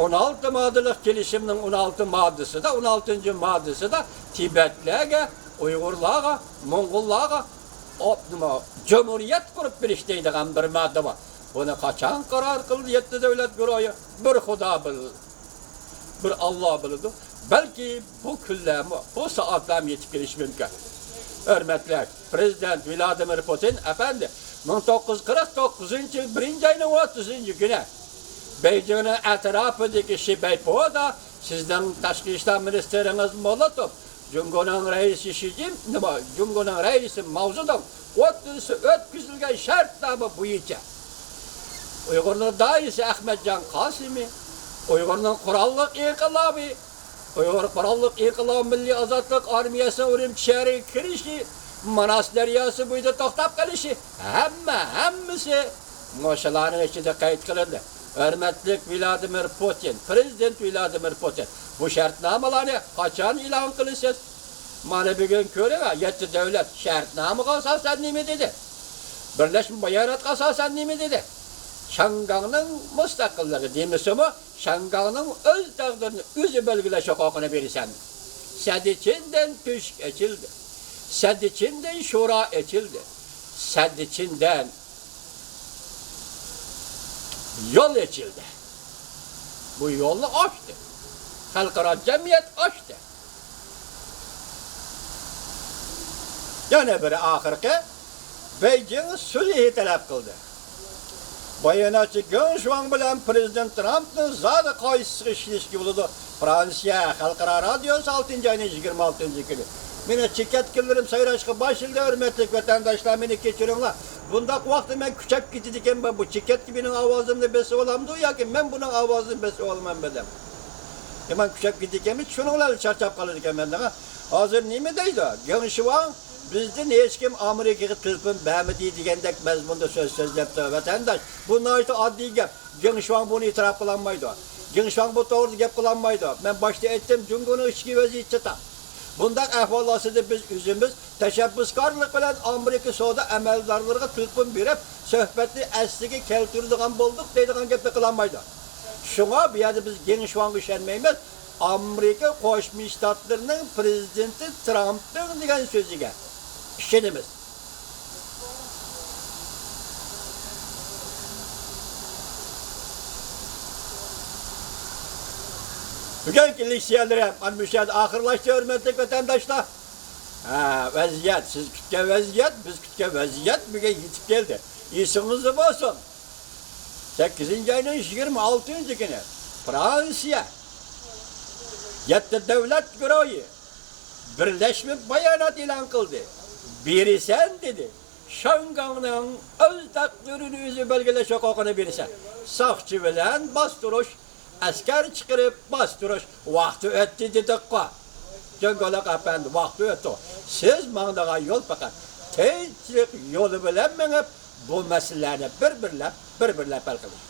16 maddelik gelişimin 16 maddesi de 16. maddesi de Tibetliğe, Uygurluğa, Mongolluğa Cumhuriyet kurup bir işteydiğen bir madde var. Bunu kaçan karar kıldı yetti devlet büroyu. Bir Huda bilir. Bir Allah bilir. Belki bu küllemi, bu saatlerimi yetip geliş mümkün. Hürmetler, Prezident Vladimir Putin efendi 1949. 1. ayının 30. güne Beijing'in etrafındaki Şibeypo'da sizden Taşkı İşler Ministeriniz Molotov, Cumhur'un reisi Xi Jinping, Cumhur'un reisi Mao Zedong, ötküzülgen şartname boyunca Uygur'un daisi Ahmetcan Kasimi, Uygur'un kurallık inkılabı, Uygur Kurallık İnkılab Milli Azatlık Armiyası Urim şehri kirişi, Manas deryası buydu toktap kalışı, hemmisi Moşaların içinde kayıt kılındı. Hürmetlik Vladimir Putin, Prezident Vladimir Putin, bu şartnamaları kaçan ilan kılısız? Mani bir gün köre yetti devlet şartnamı kalsa sen ne mi dedi? Birleşme bayanat kalsa sen ne mi dedi? Şangang'ın müstakilleri demesi mi? Şangang'ın öz takdirini özü belgeleşe hukukunu verirsen. Sediçinden tüş açıldı. Sediçinden şura açıldı. Sediçinden yol açıldı. Bu yolu açtı. Halkara cemiyet açtı. Yana bir ahirki Beijing sulhi talep kıldı. Bayanatçı Gönşvan bilen Prezident Trump'ın zaten kayıtsız işleşki bulundu. Fransiya Halkara Radyosu 6. ayının 26. günü. Mene çeketkillerim sayraşkı başıldı hürmetlik vatandaşlar beni geçirinler. Bundak vakti ben küçük gittikken ben bu çeket gibinin avazımda besi olamdı ya ki ben bunun avazını besi olmam bedem. Ben küçük gittikken şununla çarçap kalırken ben de. Hazır ne mi deydi? Gönşvan bizden hiç kim Amerika'ya tılpın bəmidi degендek mezmunda sözlepti vatandaş. Bunlar işte adli gap. Gönşvan bunu itiraf kılanmaydı. Gönşvan bu doğru gap kılanmaydı. Ben başta ettim Cumhur'un içki vaziyeti tam. Bundak ahvalasıdır biz üzümüz teşebbüskarlık bilen Amerika soda emeldarlarına tılpın verip söhbetli esliği keltirdiğen bulduk deydiğen gapta kılanmaydı. Şuna bir yerde biz Gönşvan'a üşenmeyimiz. Amerika Koşmuş Ştatlarının Prezidenti Trump'ın degen sözüge. İşlenimiz. Bugünkü liksiyerlerim, müşahede ahırlaştı hürmetlik vatandaşlar. Vaziyet, siz kütke vaziyet, biz kütke vaziyet bugün yitip geldi. İyisiniz de olsun. 8. ayının 26. günü Fransiya yetti devlet büroyu birleşme bayanat ilan kıldı. Biri sen dedi. Şangang'ın öz takdirini özü belgeleş hukukunu birisi. Sakçı bilen bastırış, asker çıkarıp bastırış. Vakti öttü dedik ko. Cengolak efendi vakti öttü. Siz mandağa yol bakın. Teyçlik yolu bilen menip bu meseleleri birbirle belgeleş.